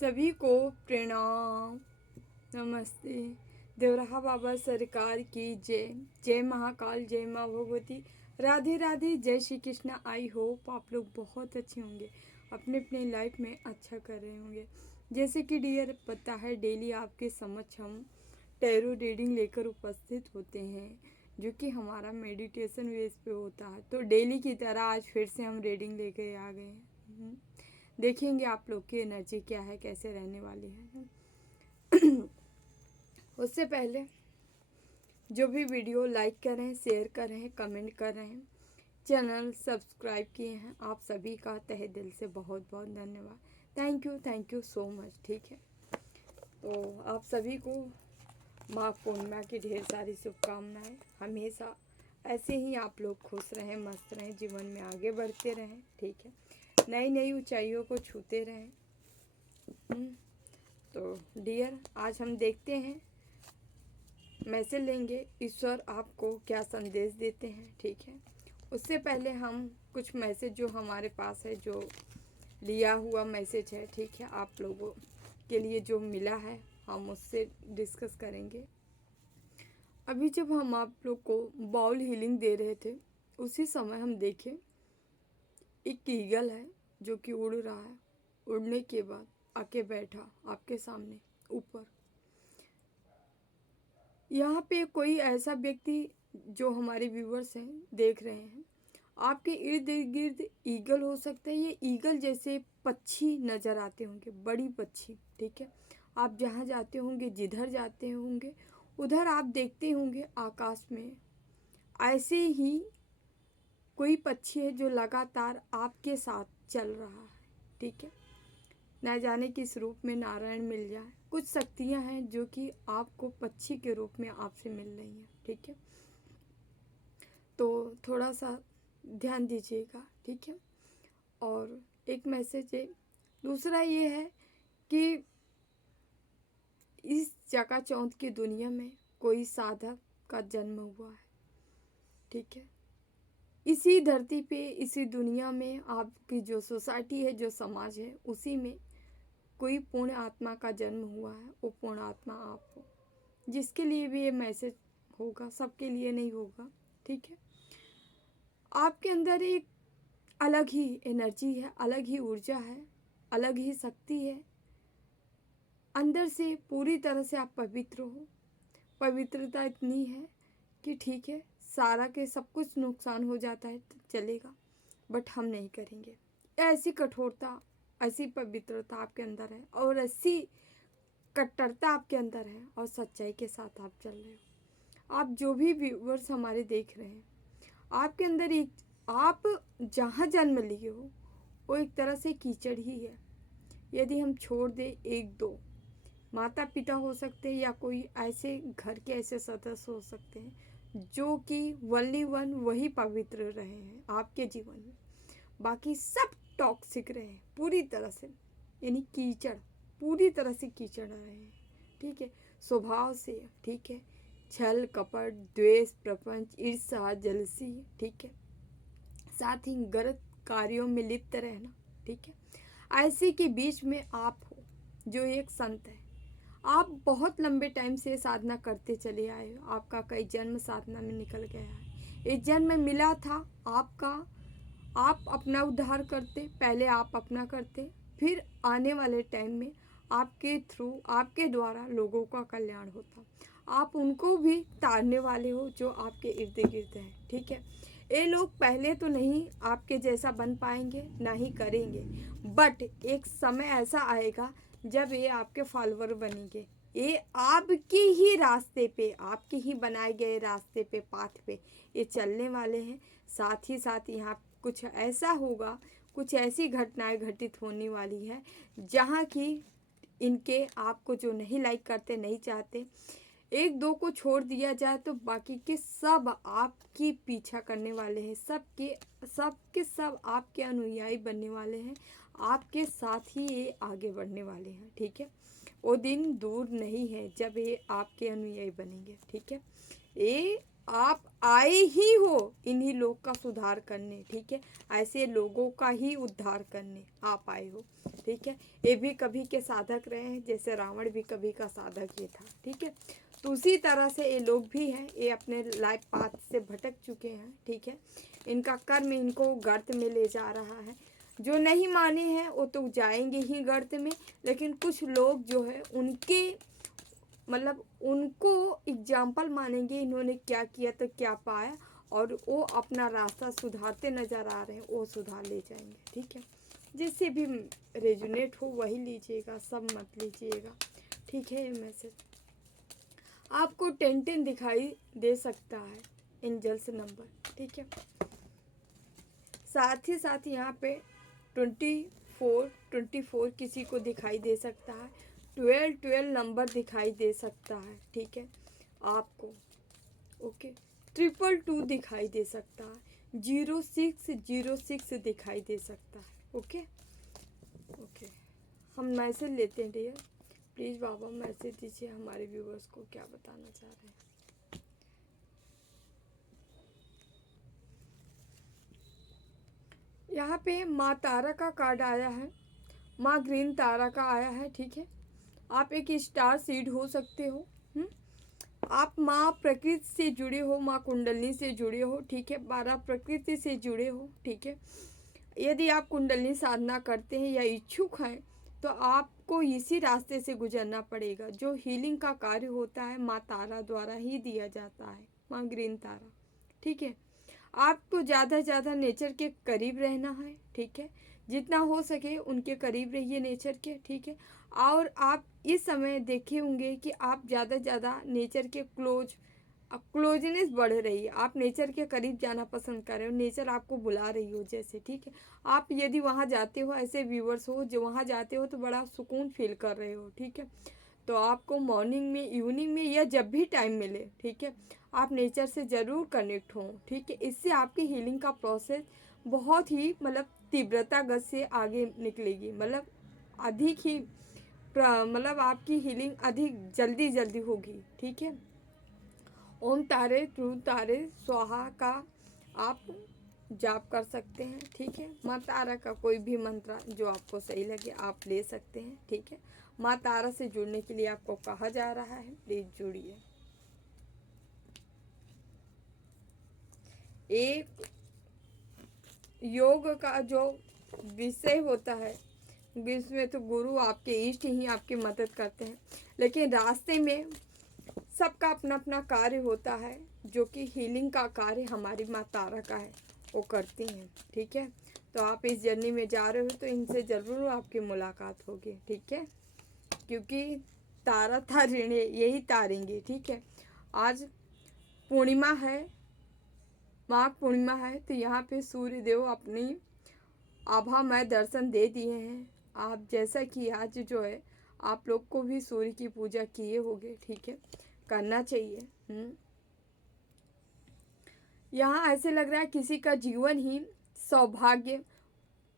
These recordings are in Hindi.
सभी को प्रणाम, नमस्ते। देवराहा बाबा सरकार की जय। जय महाकाल, जय माँ भगवती, राधे राधे, जय श्री कृष्ण। आई होप आप लोग बहुत अच्छे होंगे, अपने अपने लाइफ में अच्छा कर रहे होंगे। जैसे कि डियर पता है, डेली आपके समक्ष हम टैरो रीडिंग लेकर उपस्थित होते हैं, जो कि हमारा मेडिटेशन बेस पे होता है। तो डेली की तरह आज फिर से हम रीडिंग लेके आ गए हैं। देखेंगे आप लोग की एनर्जी क्या है, कैसे रहने वाली है। उससे पहले जो भी वीडियो लाइक कर रहे हैं, शेयर कर रहे हैं, कमेंट कर रहे हैं, चैनल सब्सक्राइब किए हैं, आप सभी का तहे दिल से बहुत बहुत धन्यवाद। Thank you so much. ठीक है, तो आप सभी को माँ पूर्णिमा की ढेर सारी शुभकामनाएं। हमेशा ऐसे ही आप लोग खुश रहें, मस्त रहें, जीवन में आगे बढ़ते रहें। ठीक है, नई नई ऊंचाइयों को छूते रहें। तो डियर, आज हम देखते हैं, मैसेज लेंगे ईश्वर आपको क्या संदेश देते हैं। ठीक है, उससे पहले हम कुछ मैसेज जो हमारे पास है, जो लिया हुआ मैसेज है, ठीक है, आप लोगों के लिए जो मिला है, हम उससे डिस्कस करेंगे। अभी जब हम आप लोग को बाउल हीलिंग दे रहे थे, उसी समय हम देखें एक ईगल है जो कि उड़ रहा है। उड़ने के बाद आके बैठा आपके सामने ऊपर। यहाँ पे कोई ऐसा व्यक्ति जो हमारे व्यूवर्स हैं, देख रहे हैं, आपके इर्द गिर्द ईगल हो सकता है। ये ईगल जैसे पक्षी नज़र आते होंगे, बड़ी पक्षी। ठीक है, आप जहाँ जाते होंगे, जिधर जाते होंगे, उधर आप देखते होंगे आकाश में ऐसे ही कोई पक्षी है जो लगातार आपके साथ चल रहा है। ठीक है, न जाने किस रूप में नारायण मिल जाए। कुछ शक्तियां हैं जो कि आपको पक्षी के रूप में आपसे मिल रही हैं। ठीक है, तो थोड़ा सा ध्यान दीजिएगा। ठीक है, और एक मैसेज है, दूसरा ये है कि इस चकाचौंध की दुनिया में कोई साधक का जन्म हुआ है। ठीक है, इसी धरती पे, इसी दुनिया में, आपकी जो सोसाइटी है, जो समाज है, उसी में कोई पूर्ण आत्मा का जन्म हुआ है। वो पूर्ण आत्मा आप हो, जिसके लिए भी ये मैसेज होगा, सबके लिए नहीं होगा। ठीक है, आपके अंदर एक अलग ही एनर्जी है, अलग ही ऊर्जा है, अलग ही शक्ति है। अंदर से पूरी तरह से आप पवित्र हो। पवित्रता इतनी है कि ठीक है, सारा के सब कुछ नुकसान हो जाता है तो चलेगा, बट हम नहीं करेंगे। ऐसी कठोरता, ऐसी पवित्रता आपके अंदर है, और ऐसी कट्टरता आपके अंदर है, और सच्चाई के साथ आप चल रहे हो। आप जो भी व्यूअर्स हमारे देख रहे हैं, आपके अंदर एक, आप जहाँ जन्म लिए हो वो एक तरह से कीचड़ ही है। यदि हम छोड़ दें, एक दो माता पिता हो सकते हैं, या कोई ऐसे घर के ऐसे सदस्य हो सकते हैं जो कि वनली वन वही पवित्र रहे हैं आपके जीवन में, बाकी सब टॉक्सिक रहे हैं पूरी तरह से, यानी कीचड़, पूरी तरह से कीचड़ रहे हैं। ठीक है, स्वभाव से। ठीक है, छल कपट, द्वेष, प्रपंच, ईर्ष्या, जलसी। ठीक है, साथ ही गलत कार्यों में लिप्त रहना। ठीक है, ऐसे के बीच में आप हो जो एक संत है। आप बहुत लंबे टाइम से साधना करते चले आए हो, आपका कई जन्म साधना में निकल गया है। एक जन्म मिला था आपका, आप अपना उद्धार करते, पहले आप अपना करते, फिर आने वाले टाइम में आपके थ्रू, आपके द्वारा लोगों का कल्याण होता। आप उनको भी तारने वाले हो जो आपके इर्द गिर्द हैं। ठीक है, ये लोग पहले तो नहीं आपके जैसा बन पाएंगे, ना ही करेंगे, बट एक समय ऐसा आएगा जब ये आपके फॉलोअर बनेंगे। ये आपके ही रास्ते पे, आपके ही बनाए गए रास्ते पे, पाथ पे ये चलने वाले हैं। साथ ही साथ यहाँ कुछ ऐसा होगा, कुछ ऐसी घटनाएं घटित होने वाली है जहाँ की इनके, आपको जो नहीं लाइक करते, नहीं चाहते, एक दो को छोड़ दिया जाए तो बाकी के सब आपकी पीछा करने वाले हैं। सब आपके अनुयायी बनने वाले हैं, आपके साथ ही ये आगे बढ़ने वाले हैं। ठीक है, वो दिन दूर नहीं है जब ये आपके अनुयायी बनेंगे। ठीक है, ये आप आए ही हो इन्हीं लोग का सुधार करने, ठीक है। ऐसे लोगों का ही उद्धार करने आप आए हो, ठीक है। ये भी कभी के साधक रहे हैं, जैसे रावण भी कभी का साधक ये था, ठीक है। तो उसी तरह से ये लोग भी हैं, ये अपने लाइफ पाथ से भटक चुके हैं, ठीक है। इनका कर्म इनको गर्त में ले जा रहा है। जो नहीं माने हैं वो तो जाएंगे ही गर्त में, लेकिन कुछ लोग जो है उनके मतलब उनको एग्जाम्पल मानेंगे, इन्होंने क्या किया तो क्या पाया, और वो अपना रास्ता सुधारते नज़र आ रहे हैं, वो सुधार ले जाएंगे, ठीक है। जिससे भी रेजोनेट हो वही लीजिएगा, सब मत लीजिएगा, ठीक है। ये मैसेज आपको 10 दिखाई दे सकता है, एंजल्स नंबर, ठीक है। साथ ही साथ यहाँ पे 24 किसी को दिखाई दे सकता है, 12 नंबर दिखाई दे सकता है, ठीक है आपको, ओके। 222 दिखाई दे सकता है, 0606 दिखाई दे सकता है, ओके ओके। हम मैसेज लेते हैं डियर, प्लीज़ बाबा मैसेज दीजिए हमारे व्यूवर्स को क्या बताना चाह रहे हैं। यहाँ पे माँ तारा का कार्ड आया है, माँ ग्रीन तारा का आया है, ठीक है। आप एक स्टार सीड हो सकते हो, आप माँ प्रकृति से जुड़े हो, माँ कुंडलनी से जुड़े हो, ठीक है। 12 प्रकृति से जुड़े हो, ठीक है। यदि आप कुंडलनी साधना करते हैं या इच्छुक हैं तो आपको इसी रास्ते से गुजरना पड़ेगा। जो हीलिंग का कार्य होता है माँ तारा द्वारा ही दिया जाता है, माँ ग्रीन तारा, ठीक है। आपको ज़्यादा से ज़्यादा नेचर के करीब रहना है, ठीक है। जितना हो सके उनके करीब रहिए नेचर के, ठीक है। और आप इस समय देखे होंगे कि आप ज़्यादा से ज़्यादा नेचर के क्लोजनेस बढ़ रही है, आप नेचर के करीब जाना पसंद कर रहे हो, नेचर आपको बुला रही हो जैसे, ठीक है। आप यदि वहाँ जाते हो, ऐसे व्यूवर्स हो जो वहाँ जाते हो तो बड़ा सुकून फील कर रहे हो, ठीक है। तो आपको मॉर्निंग में, इवनिंग में या जब भी टाइम मिले, ठीक है, आप नेचर से ज़रूर कनेक्ट हों, ठीक है। इससे आपकी हीलिंग का प्रोसेस बहुत ही मतलब तीव्रता गति से आगे निकलेगी, मतलब अधिक ही मतलब आपकी हीलिंग अधिक जल्दी होगी, ठीक है। ओम तारे ध्रुव तारे स्वाहा का आप जाप कर सकते हैं, ठीक है। माँ तारा का कोई भी मंत्र जो आपको सही लगे आप ले सकते हैं, ठीक है। माँ तारा से जुड़ने के लिए आपको कहा जा रहा है, प्लीज जुड़िए। एक योग का जो विषय होता है, इसमें तो गुरु आपके इष्ट ही आपकी मदद करते हैं, लेकिन रास्ते में सबका अपना अपना कार्य होता है, जो कि हीलिंग का कार्य हमारी माँ तारा का है, वो करती हैं, ठीक है। तो आप इस जर्नी में जा रहे हो तो इनसे ज़रूर आपकी मुलाकात होगी, ठीक है, क्योंकि तारा था ऋण यही तारेंगे, ठीक है। आज पूर्णिमा है, माघ पूर्णिमा है, तो यहाँ पे सूर्य देव अपनी आभामय दर्शन दे दिए हैं। आप जैसा कि आज जो है आप लोग को भी सूर्य की पूजा किए होंगे, ठीक है, करना चाहिए। यहाँ ऐसे लग रहा है किसी का जीवन ही सौभाग्य,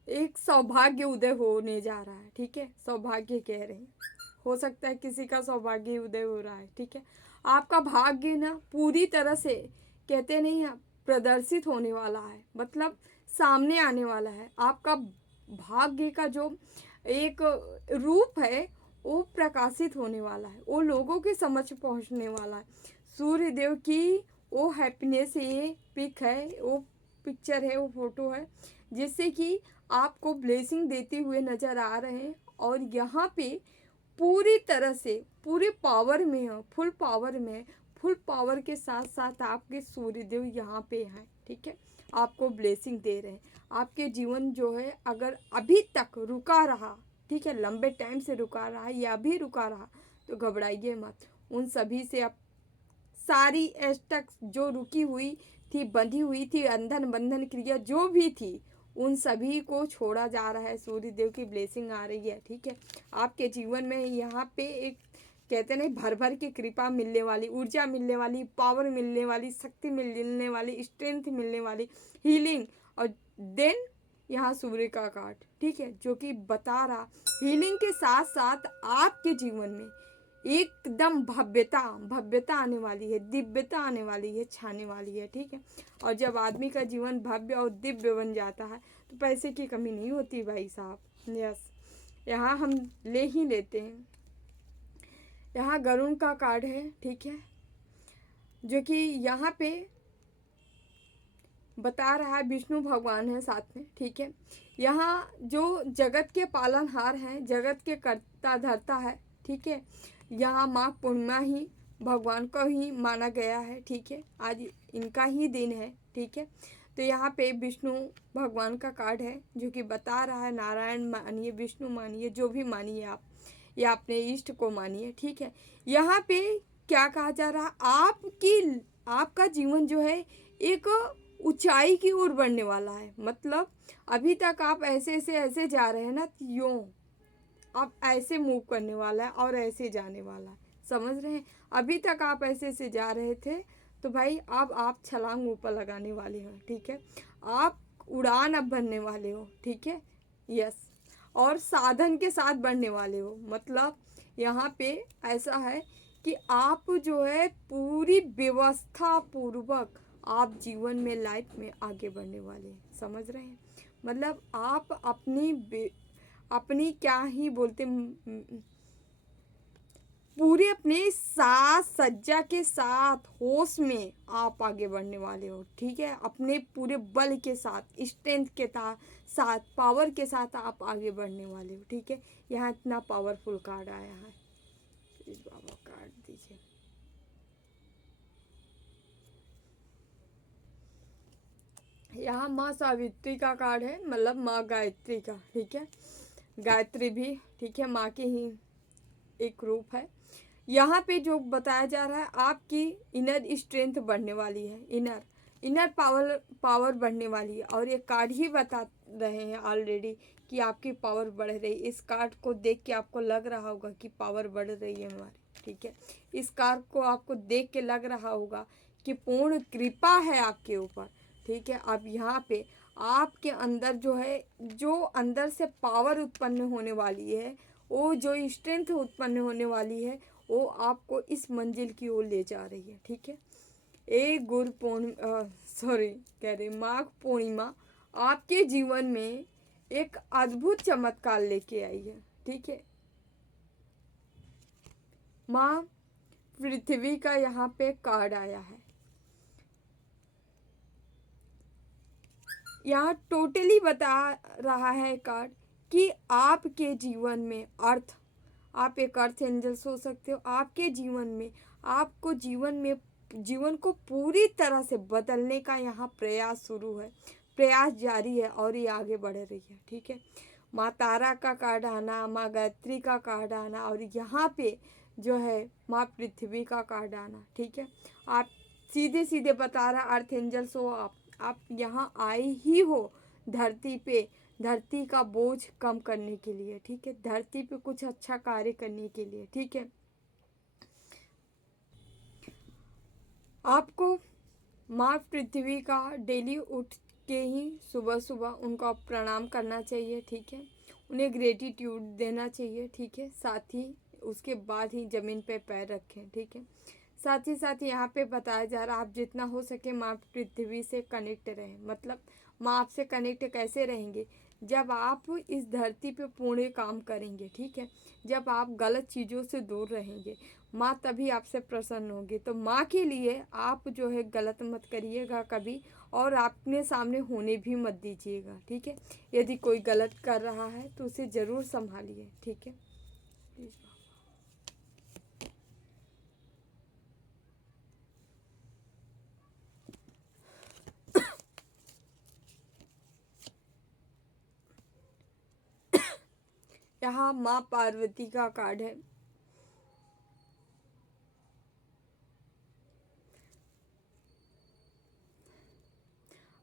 एक सौभाग्य उदय होने जा रहा है, ठीक है। सौभाग्य कह रहे हैं, हो सकता है किसी का सौभाग्य उदय हो रहा है, ठीक है। आपका भाग्य ना पूरी तरह से कहते नहीं प्रदर्शित होने वाला है, मतलब सामने आने वाला है। आपका भाग्य का जो एक रूप है वो प्रकाशित होने वाला है, वो लोगों के समझ पहुंचने वाला है। सूर्य देव की वो हैप्पीनेस, ये पिक है, वो पिक्चर है, वो फोटो है, जिससे कि आपको ब्लेसिंग देते हुए नज़र आ रहे हैं। और यहाँ पे पूरी तरह से पूरे पावर में है, फुल पावर में, फुल पावर के साथ साथ आपके सूर्यदेव यहाँ पे हैं, ठीक है, आपको ब्लेसिंग दे रहे हैं। आपके जीवन जो है अगर अभी तक रुका रहा, ठीक है, लंबे टाइम से रुका रहा या अभी रुका रहा, तो घबराइए मत। उन सभी से आप सारी एस्टक जो रुकी हुई थी, बंधी हुई थी, अंधन बंधन क्रिया जो भी थी, उन सभी को छोड़ा जा रहा है। सूर्य देव की ब्लेसिंग आ रही है, ठीक है। आपके जीवन में यहाँ पे एक कहते नहीं भर भर की कृपा मिलने वाली, ऊर्जा मिलने वाली, पावर मिलने वाली, शक्ति मिलने वाली, स्ट्रेंथ मिलने वाली, हीलिंग। और देन यहाँ सूर्य का कार्ड, ठीक है, जो कि बता रहा हीलिंग के साथ साथ आपके जीवन में एकदम भव्यता भव्यता आने वाली है, दिव्यता आने वाली है, छाने वाली है, ठीक है। और जब आदमी का जीवन भव्य और दिव्य बन जाता है तो पैसे की कमी नहीं होती भाई साहब। यस, यहाँ हम ले ही लेते हैं। यहाँ गरुड़ का कार्ड है, ठीक है, जो कि यहाँ पे बता रहा है विष्णु भगवान है साथ में, ठीक है। यहाँ जो जगत के पालनहार हैं, जगत के कर्ता धर्ता है, ठीक है। यहाँ माघ पूर्णिमा ही भगवान को ही माना गया है, ठीक है। आज इनका ही दिन है, ठीक है। तो यहाँ पे विष्णु भगवान का कार्ड है जो कि बता रहा है नारायण मानिए, विष्णु मानिए, जो भी मानिए आप, या अपने इष्ट को मानिए, ठीक है। यहाँ पे क्या कहा जा रहा है, आपका जीवन जो है एक ऊंचाई की ओर बढ़ने वाला है। मतलब अभी तक आप ऐसे जा रहे हैं ना, यूं आप ऐसे मूव करने वाला है और ऐसे जाने वाला है, समझ रहे हैं। अभी तक आप ऐसे जा रहे थे तो भाई अब आप छलांग ऊपर लगाने वाले हो, ठीक है। आप उड़ान अब भरने वाले हो, ठीक है। यस, और साधन के साथ बढ़ने वाले हो। मतलब यहाँ पे ऐसा है कि आप जो है पूरी व्यवस्था पूर्वक आप जीवन में, लाइफ में आगे बढ़ने वाले हैं, समझ रहे हैं। मतलब आप अपनी क्या ही बोलते, पूरे अपने साज सज्जा के साथ होश में आप आगे बढ़ने वाले हो, ठीक है। अपने पूरे बल के साथ, स्ट्रेंथ के साथ, पावर के साथ आप आगे बढ़ने वाले हो, ठीक है। यहाँ इतना पावरफुल कार्ड आया है, प्लीज बाबा कार्ड दीजिए। यहाँ माँ सावित्री का कार्ड है, मतलब माँ गायत्री का, ठीक है। गायत्री भी, ठीक है, माँ के ही एक रूप है। यहाँ पे जो बताया जा रहा है आपकी इनर स्ट्रेंथ बढ़ने वाली है, इनर पावर बढ़ने वाली है। और ये कार्ड ही बता रहे हैं ऑलरेडी कि आपकी पावर बढ़ रही है। इस कार्ड को देख के आपको लग रहा होगा कि पावर बढ़ रही है हमारी, ठीक है। इस कार्ड को आपको देख के लग रहा होगा कि पूर्ण कृपा है आपके ऊपर, ठीक है। अब यहाँ पे आपके अंदर जो है, जो अंदर से पावर उत्पन्न होने वाली है, वो जो स्ट्रेंथ उत्पन्न होने वाली है, वो आपको इस मंजिल की ओर ले जा रही है, ठीक है। एक माघ पूर्णिमा आपके जीवन में एक अद्भुत चमत्कार लेके आई है, ठीक है। माँ पृथ्वी का यहाँ पे कार्ड आया है। यहाँ टोटली बता रहा है कार्ड कि आपके जीवन में अर्थ, आप एक अर्थ एंजल्स हो सकते हो। आपके जीवन में, आपको जीवन को पूरी तरह से बदलने का यहाँ प्रयास शुरू है, प्रयास जारी है और ये आगे बढ़ रही है, ठीक है। माँ तारा का कार्ड आना, माँ गायत्री का कार्ड आना, और यहाँ पे जो है माँ पृथ्वी का कार्ड आना, ठीक है। आप सीधे सीधे बता रहा अर्थ एंजल्स हो आप यहाँ आए ही हो धरती पे, धरती का बोझ कम करने के लिए, ठीक है। धरती पे कुछ अच्छा कार्य करने के लिए, ठीक है। आपको माँ पृथ्वी का डेली उठ के ही सुबह सुबह उनका प्रणाम करना चाहिए, ठीक है। उन्हें ग्रेटिट्यूड देना चाहिए, ठीक है। साथ ही उसके बाद ही ज़मीन पे पैर रखें, ठीक है। साथ ही यहाँ पे बताया जा रहा है आप जितना हो सके माँ पृथ्वी से कनेक्ट रहें। मतलब माँ आपसे कनेक्ट कैसे रहेंगे, जब आप इस धरती पे पूर्ण काम करेंगे, ठीक है। जब आप गलत चीज़ों से दूर रहेंगे, माँ तभी आपसे प्रसन्न होगी। तो माँ के लिए आप जो है गलत मत करिएगा कभी, और अपने सामने होने भी मत दीजिएगा, ठीक है। यदि कोई गलत कर रहा है तो उसे ज़रूर संभालिए, ठीक है। प्लीज़। यहाँ माँ पार्वती का कार्ड है।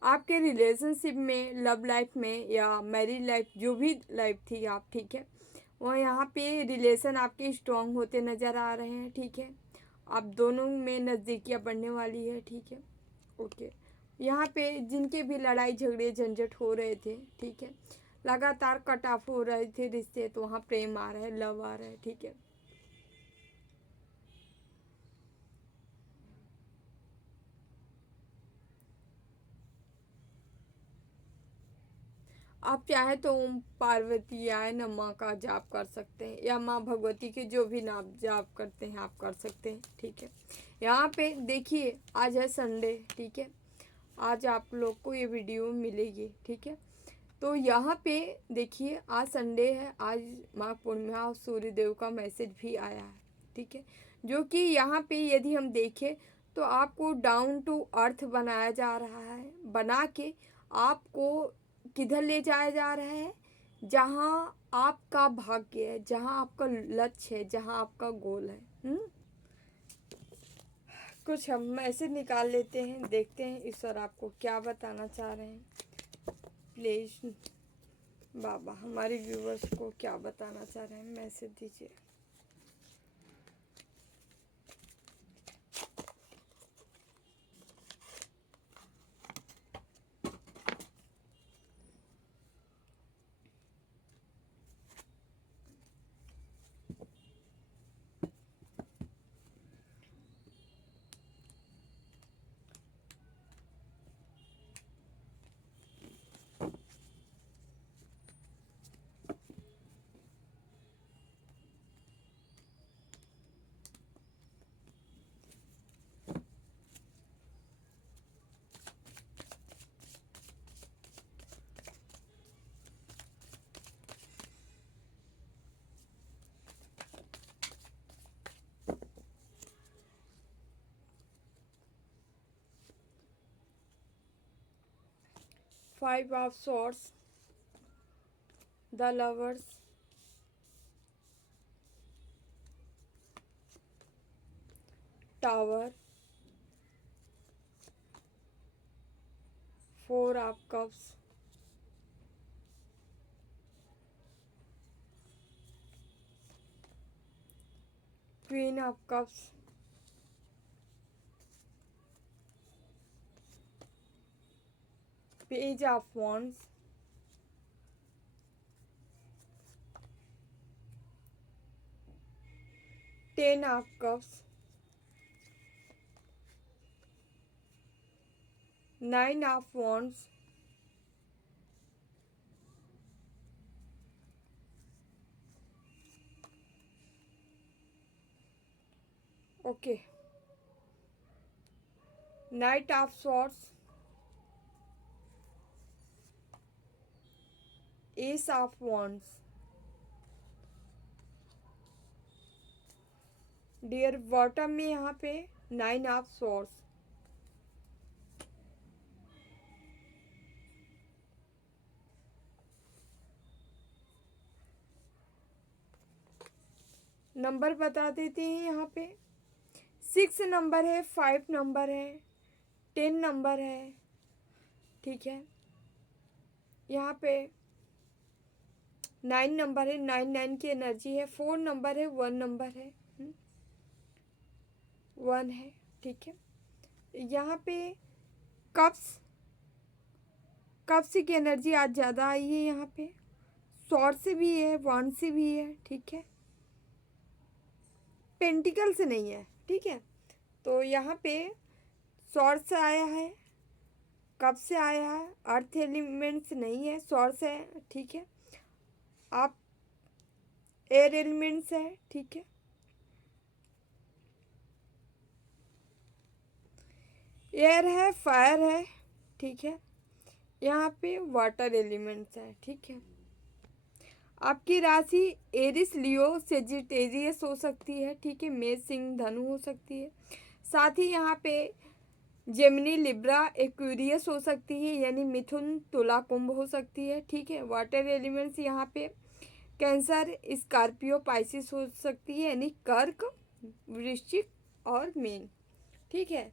आपके रिलेशनशिप में, लव लाइफ में या मैरिड लाइफ, जो भी लाइफ थी आप, ठीक है, वो यहाँ पे रिलेशन आपके स्ट्रांग होते नज़र आ रहे हैं, ठीक है। आप दोनों में नज़दीकियाँ बढ़ने वाली है, ठीक है। ओके, यहाँ पे जिनके भी लड़ाई झगड़े झंझट हो रहे थे, ठीक है, लगातार कट ऑफ हो रहे थे रिश्ते, तो वहाँ प्रेम आ रहा है, लव आ रहा है, ठीक है। आप चाहे तो ओम पार्वती आय नमः का जाप कर सकते हैं, या माँ भगवती के जो भी नाम जाप करते हैं आप कर सकते हैं। ठीक है, यहाँ पे देखिए आज है संडे। ठीक है, आज आप लोग को ये वीडियो मिलेगी। ठीक है, तो यहाँ पे देखिए आज संडे है, आज माघ पूर्णिमा और सूर्यदेव का मैसेज भी आया है। ठीक है, जो कि यहाँ पे यदि हम देखें तो आपको डाउन टू अर्थ बनाया जा रहा है, बना के आपको किधर ले जाया जा रहा है, जहाँ आपका भाग्य है, जहाँ आपका लक्ष्य है, जहाँ आपका गोल है। कुछ हम मैसेज निकाल लेते हैं, देखते हैं ईश्वर आपको क्या बताना चाह रहे हैं। प्लीज बाबा हमारे व्यूवर्स को क्या बताना चाह रहे हैं, मैसेज दीजिए। Five of swords, the lovers, tower, four of cups, queen of cups, page of wands, ten of cups, nine of wands, okay, knight of swords, ace of wands। Dear bottom में यहाँ पे नाइन ऑफ swords, नंबर बता देते हैं। यहाँ पे 6 नंबर है, 5 नंबर है, 10 नंबर है। ठीक है, यहाँ पे 9 नंबर है, 9 की एनर्जी है, 4 नंबर है, 1 नंबर है, 1 है। ठीक है, यहाँ पे कप्स, कप्स की एनर्जी आज ज़्यादा आई है। यहाँ पे सॉर्ड से भी है, वन से भी है। ठीक है, पेंटिकल से नहीं है। ठीक है, तो यहाँ पे सॉर्ड से आया है, कब से आया है, अर्थ एलिमेंट से नहीं है, सॉर्ड से है। ठीक है, आप एयर एलिमेंट से है। ठीक है, एयर है, फायर है। ठीक है, यहाँ पे वाटर एलिमेंट्स है। ठीक है, आपकी राशि एरिस, लियो, सेजिटेरियस हो सकती है। ठीक है, मेष, सिंह, धनु हो सकती है। साथ ही यहाँ पे जेमिनी, लिब्रा, एक्वेरियस हो सकती है, यानी मिथुन, तुला, कुंभ हो सकती है। ठीक है, वाटर एलिमेंट्स यहाँ पे कैंसर, स्कॉर्पियो, पाइसिस हो सकती है, यानी कर्क, वृश्चिक और मीन। ठीक है,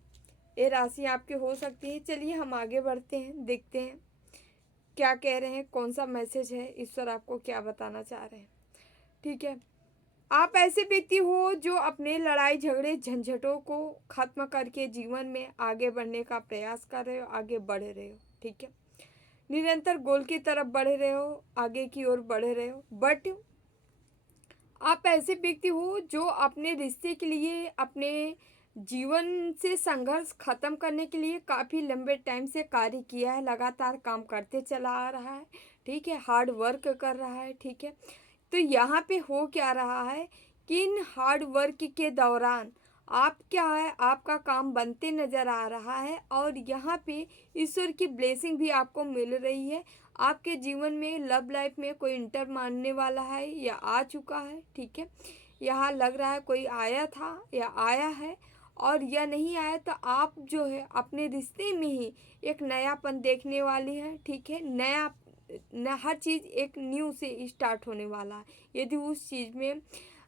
ये राशि आपके हो सकती है। चलिए हम आगे बढ़ते हैं, देखते हैं क्या कह रहे हैं, कौन सा मैसेज है, ईश्वर आपको क्या बताना चाह रहे हैं। ठीक है, आप ऐसे व्यक्ति हो जो अपने लड़ाई झगड़े झंझटों को खत्म करके जीवन में आगे बढ़ने का प्रयास कर रहे हो, आगे बढ़ रहे हो। ठीक है, निरंतर गोल की तरफ बढ़ रहे हो, आगे की ओर बढ़ रहे हो। बट आप ऐसे व्यक्ति हो जो अपने रिश्ते के लिए, अपने जीवन से संघर्ष खत्म करने के लिए काफ़ी लंबे टाइम से कार्य किया है, लगातार काम करते चला आ रहा है। ठीक है, हार्ड वर्क कर रहा है, ठीक है। तो यहाँ पे हो क्या रहा है कि इन हार्ड वर्क के दौरान आप क्या है, आपका काम बनते नज़र आ रहा है और यहाँ पे ईश्वर की ब्लेसिंग भी आपको मिल रही है। आपके जीवन में लव लाइफ में कोई इंटर मानने वाला है या आ चुका है, ठीक है। यहाँ लग रहा है कोई आया था या आया है, और या नहीं आया तो आप जो है अपने रिश्ते में ही एक नयापन देखने वाली हैं, ठीक है। नया न हर चीज़ एक न्यू से स्टार्ट होने वाला है। यदि उस चीज़ में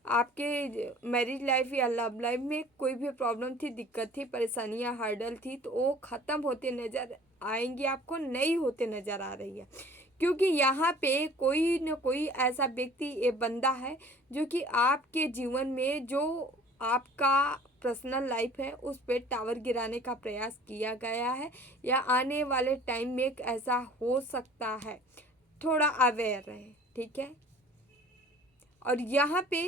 आपके मैरिज लाइफ या लव लाइफ में कोई भी प्रॉब्लम थी, दिक्कत थी, परेशानियां, हर्डल थी, तो वो ख़त्म होते नज़र आएंगी, आपको नई होते नज़र आ रही है। क्योंकि यहाँ पे कोई न कोई ऐसा व्यक्ति, ये बंदा है जो कि आपके जीवन में जो आपका पर्सनल लाइफ है उस पर टावर गिराने का प्रयास किया गया है, या आने वाले टाइम में एक ऐसा हो सकता है। थोड़ा अवेयर रहें, ठीक है। और यहाँ पे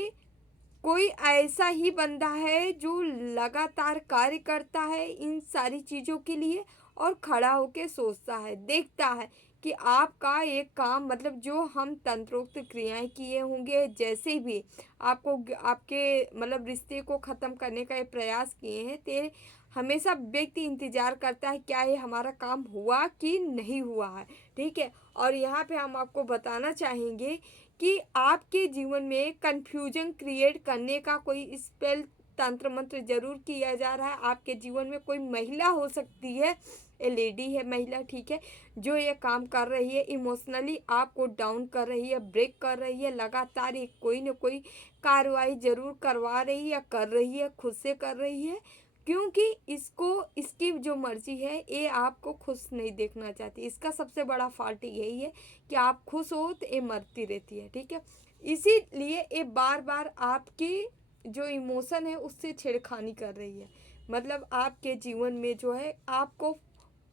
कोई ऐसा ही बंदा है जो लगातार कार्य करता है इन सारी चीज़ों के लिए, और खड़ा होके सोचता है, देखता है कि आपका एक काम, मतलब जो हम तंत्रोक्त क्रियाएं किए होंगे, जैसे भी आपको आपके मतलब रिश्ते को ख़त्म करने का ये प्रयास किए हैं, ते हमेशा व्यक्ति इंतज़ार करता है क्या ये हमारा काम हुआ कि नहीं हुआ है, ठीक है। और यहाँ पे हम आपको बताना चाहेंगे कि आपके जीवन में कन्फ्यूजन क्रिएट करने का कोई स्पेल, तंत्र मंत्र जरूर किया जा रहा है। आपके जीवन में कोई महिला हो सकती है, ए लेडी है महिला, ठीक है, जो ये काम कर रही है, इमोशनली आपको डाउन कर रही है, ब्रेक कर रही है, लगातार एक कोई न कोई कार्रवाई जरूर करवा रही है या कर रही है, खुद से कर रही है, क्योंकि इसको, इसकी जो मर्जी है ये आपको खुश नहीं देखना चाहती। इसका सबसे बड़ा फॉल्ट यही है कि आप खुश हो तो ये मरती रहती है, ठीक है। इसीलिए ये बार बार आपकी जो इमोशन है उससे छेड़खानी कर रही है, मतलब आपके जीवन में जो है आपको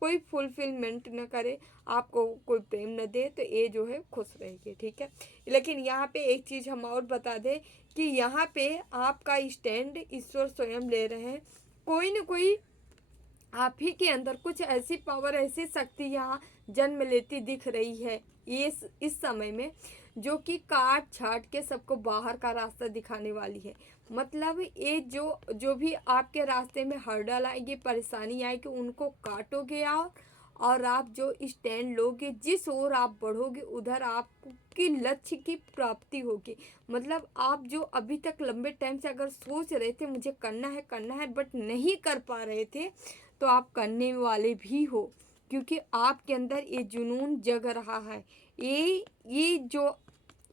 कोई फुलफिलमेंट न करे, आपको कोई प्रेम न दे, तो ये जो है खुश रहेगी, ठीक है। लेकिन यहाँ पे एक चीज़ हम और बता दें कि यहाँ पे आपका स्टैंड ईश्वर स्वयं ले रहे हैं। कोई न कोई आप ही के अंदर कुछ ऐसी पावर, ऐसी शक्ति यहाँ जन्म लेती दिख रही है ये इस समय में, जो कि काट छाट के सबको बाहर का रास्ता दिखाने वाली है। मतलब ये जो भी आपके रास्ते में हर्डल आएगी, परेशानी आएगी, उनको काटोगे आप, और आप जो स्टैंड लोगे, जिस ओर आप बढ़ोगे उधर आपकी लक्ष्य की प्राप्ति होगी। मतलब आप जो अभी तक लंबे टाइम से अगर सोच रहे थे मुझे करना है बट नहीं कर पा रहे थे, तो आप करने वाले भी हो, क्योंकि आपके अंदर ये जुनून जग रहा है। ये जो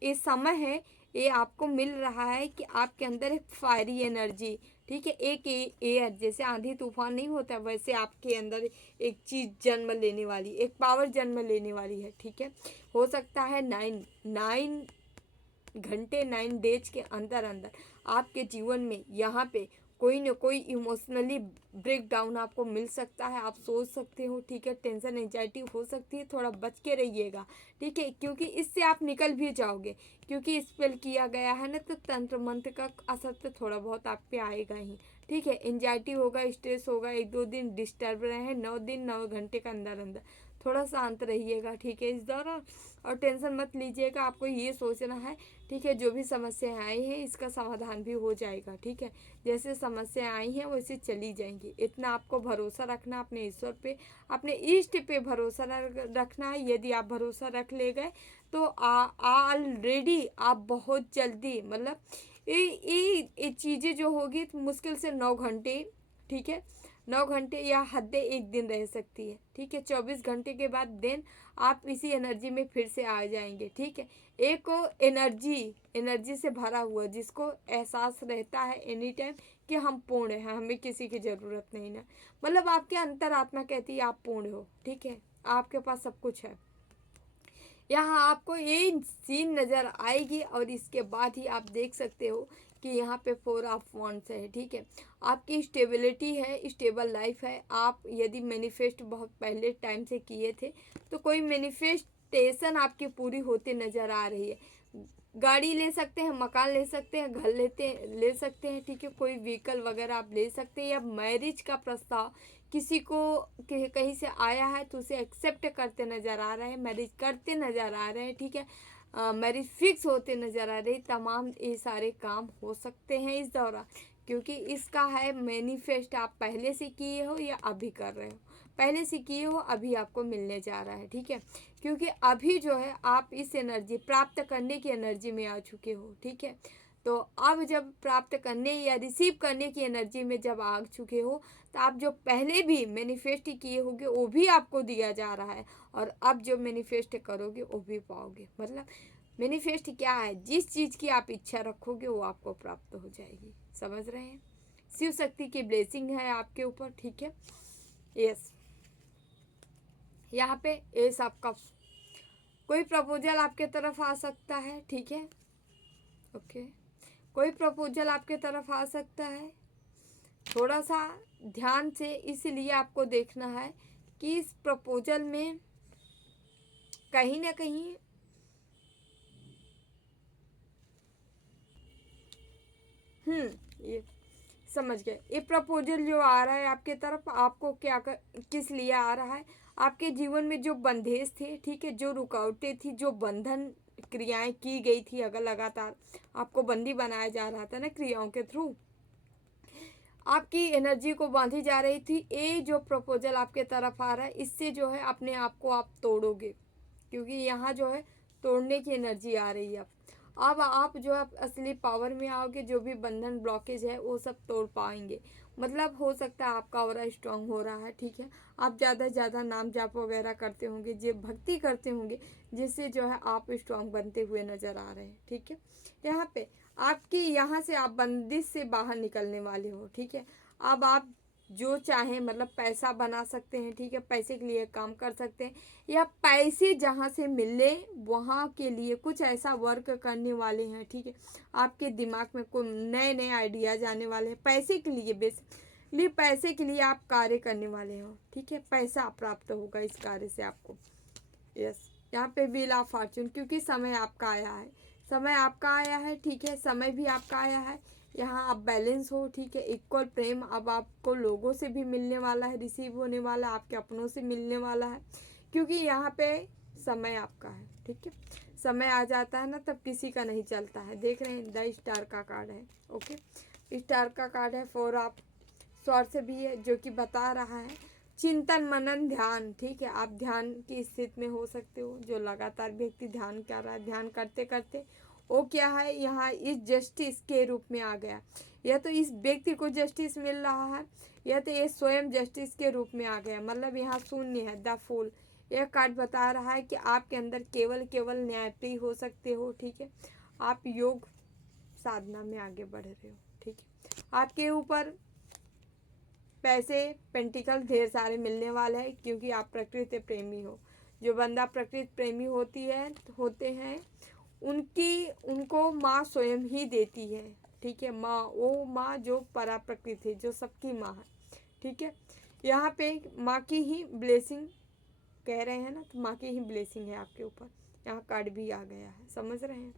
ये समय है, ये आपको मिल रहा है कि आपके अंदर एक फायरी एनर्जी, ठीक है, एक एयर, जैसे आंधी तूफान नहीं होता वैसे आपके अंदर एक चीज़ जन्म लेने वाली, एक पावर जन्म लेने वाली है, ठीक है। हो सकता है 9 घंटे 9 डेज के अंदर अंदर आपके जीवन में यहाँ पे कोई न कोई इमोशनली ब्रेक डाउन आपको मिल सकता है, आप सोच सकते हो, ठीक है। टेंशन एंजाइटी हो सकती है, थोड़ा बच के रहिएगा, ठीक है, क्योंकि इससे आप निकल भी जाओगे, क्योंकि स्पेल किया गया है ना, तो तंत्र मंत्र का असर तो थोड़ा बहुत आप पे आएगा ही, ठीक है। एंजाइटी होगा, स्ट्रेस होगा, 1-2 दिन डिस्टर्ब रहे, 9 दिन 9 घंटे का अंदर अंदर थोड़ा शांत रहिएगा, ठीक है, इस दौरान। और टेंशन मत लीजिएगा, आपको ये सोचना है, ठीक है, जो भी समस्याएं आई हैं इसका समाधान भी हो जाएगा, ठीक है। जैसे समस्याएं आई हैं वैसे चली जाएंगी, इतना आपको भरोसा रखना अपने ईश्वर पे, अपने इष्ट पे भरोसा रखना है। यदि आप भरोसा रख ले गए तो ऑलरेडी आप बहुत जल्दी, मतलब ये चीज़ें जो होगी मुश्किल से 9 घंटे, ठीक है, 9 घंटे या हद 1 दिन रह सकती है, ठीक है। 24 घंटे के बाद देन आप इसी एनर्जी में फिर से आ जाएंगे, ठीक है। एक एनर्जी से भरा हुआ, जिसको एहसास रहता है एनी टाइम कि हम पूर्ण हैं, हमें किसी की ज़रूरत नहीं ना, मतलब आपके अंतरात्मा कहती है आप पूर्ण हो, ठीक है, आपके पास सब कुछ है। यहाँ आपको ये सीन नज़र आएगी, और इसके बाद ही आप देख सकते हो कि यहाँ पे 4 ऑफ वांड्स है, ठीक है। आपकी स्टेबिलिटी है, स्टेबल लाइफ है। आप यदि मैनिफेस्ट बहुत पहले टाइम से किए थे तो कोई मैनिफेस्टेशन आपकी पूरी होते नज़र आ रही है। गाड़ी ले सकते हैं, मकान ले सकते हैं, घर ले सकते हैं, ठीक है, कोई व्हीकल वगैरह आप ले सकते हैं, या मैरिज का प्रस्ताव किसी को कहीं से आया है तो उसे एक्सेप्ट करते नज़र आ रहे हैं, मैरिज करते नज़र आ रहे हैं, ठीक है, मैरिज फिक्स होते नज़र आ रहे हैं, तमाम ये सारे काम हो सकते हैं इस दौरान, क्योंकि इसका है मैनिफेस्ट। आप पहले से किए हो या अभी कर रहे हो, पहले से किए हो, अभी आपको मिलने जा रहा है, ठीक है, क्योंकि अभी जो है आप इस एनर्जी प्राप्त करने की एनर्जी में आ चुके हो, ठीक है। तो अब जब प्राप्त करने या रिसीव करने की एनर्जी में जब आ चुके हो, तो आप जो पहले भी मैनिफेस्ट किए होगे वो भी आपको दिया जा रहा है, और अब जो मैनिफेस्ट करोगे वो भी पाओगे। मतलब मैनिफेस्ट क्या है, जिस चीज़ की आप इच्छा रखोगे वो आपको प्राप्त हो जाएगी। समझ रहे हैं? शिव शक्ति की ब्लेसिंग है आपके ऊपर, ठीक है। यस, यहाँ पे एस आपका कोई प्रपोजल आपके तरफ आ सकता है, ठीक है, ओके, कोई प्रपोजल आपके तरफ आ सकता है। थोड़ा सा ध्यान से इसलिए आपको देखना है कि इस प्रपोजल में कहीं ना कहीं ये समझ गए। ये प्रपोजल जो आ रहा है आपके तरफ, आपको किस लिए आ रहा है, आपके जीवन में जो बंधेज थे, ठीक है, जो रुकावटें थी, जो बंधन क्रियाएं की गई थी, अगर लगातार आपको बंदी बनाया जा रहा था ना क्रियाओं के थ्रू, आपकी एनर्जी को बांधी जा रही थी, ये जो प्रपोजल आपके तरफ आ रहा है, इससे जो है अपने आप को आप तोड़ोगे, क्योंकि यहाँ जो है तोड़ने की एनर्जी आ रही है। अब आप जो है असली पावर में आओगे, जो भी बंधन ब्लॉकेज है वो सब तोड़ पाएंगे। मतलब हो सकता है आपका ऑरा स्ट्रांग हो रहा है, ठीक है, आप ज़्यादा से ज़्यादा नाम जाप वगैरह करते होंगे, जो भक्ति करते होंगे, जिससे जो है आप स्ट्रांग बनते हुए नज़र आ रहे हैं, ठीक है। यहाँ पे आपकी यहाँ से आप बंदिश से बाहर निकलने वाले हो, ठीक है। अब आप जो चाहें, मतलब पैसा बना सकते हैं, ठीक है, पैसे के लिए काम कर सकते हैं, या पैसे जहाँ से मिले वहाँ के लिए कुछ ऐसा वर्क करने वाले हैं, ठीक है। आपके दिमाग में कोई नए नए आइडियाज आने वाले हैं पैसे के लिए, बेसिकली पैसे के लिए आप कार्य करने वाले हो, ठीक है, पैसा प्राप्त होगा इस कार्य से आपको। यस, यहाँ पे व्हील ऑफ फॉर्चून, क्योंकि समय आपका आया है, समय आपका आया है, ठीक है, समय भी आपका आया है। यहाँ आप बैलेंस हो, ठीक है, इक्वल प्रेम अब आपको लोगों से भी मिलने वाला है, रिसीव होने वाला, आपके अपनों से मिलने वाला है, क्योंकि यहाँ पे समय आपका है, ठीक है। समय आ जाता है ना, तब किसी का नहीं चलता है। देख रहे हैं, द स्टार का कार्ड है, ओके, स्टार का कार्ड है, 4 ऑफ स्वॉर्ड्स भी है, जो कि बता रहा है चिंतन मनन ध्यान, ठीक है, आप ध्यान की स्थिति में हो सकते हो। जो लगातार व्यक्ति ध्यान कर रहा है, ध्यान करते करते वो क्या है, यहाँ इस जस्टिस के रूप में आ गया, या तो इस व्यक्ति को जस्टिस मिल रहा है, या तो ये स्वयं जस्टिस के रूप में आ गया। मतलब यहाँ शून्य है, द फूल। यह कार्ड बता रहा है कि आपके अंदर केवल न्यायप्रिय हो सकते हो, ठीक है, आप योग साधना में आगे बढ़ रहे हो, ठीक है, आपके ऊपर पैसे पेंटिकल ढेर सारे मिलने वाले हैं, क्योंकि आप प्रकृति प्रेमी हो। जो बंदा प्रकृति प्रेमी होते हैं उनको माँ स्वयं ही देती है, ठीक है, माँ, वो माँ जो परा प्रकृति है, जो सबकी माँ है, ठीक है। यहाँ पे माँ की ही ब्लेसिंग कह रहे हैं ना, तो माँ की ही ब्लेसिंग है आपके ऊपर। यहाँ कार्ड भी आ गया है, समझ रहे हैं।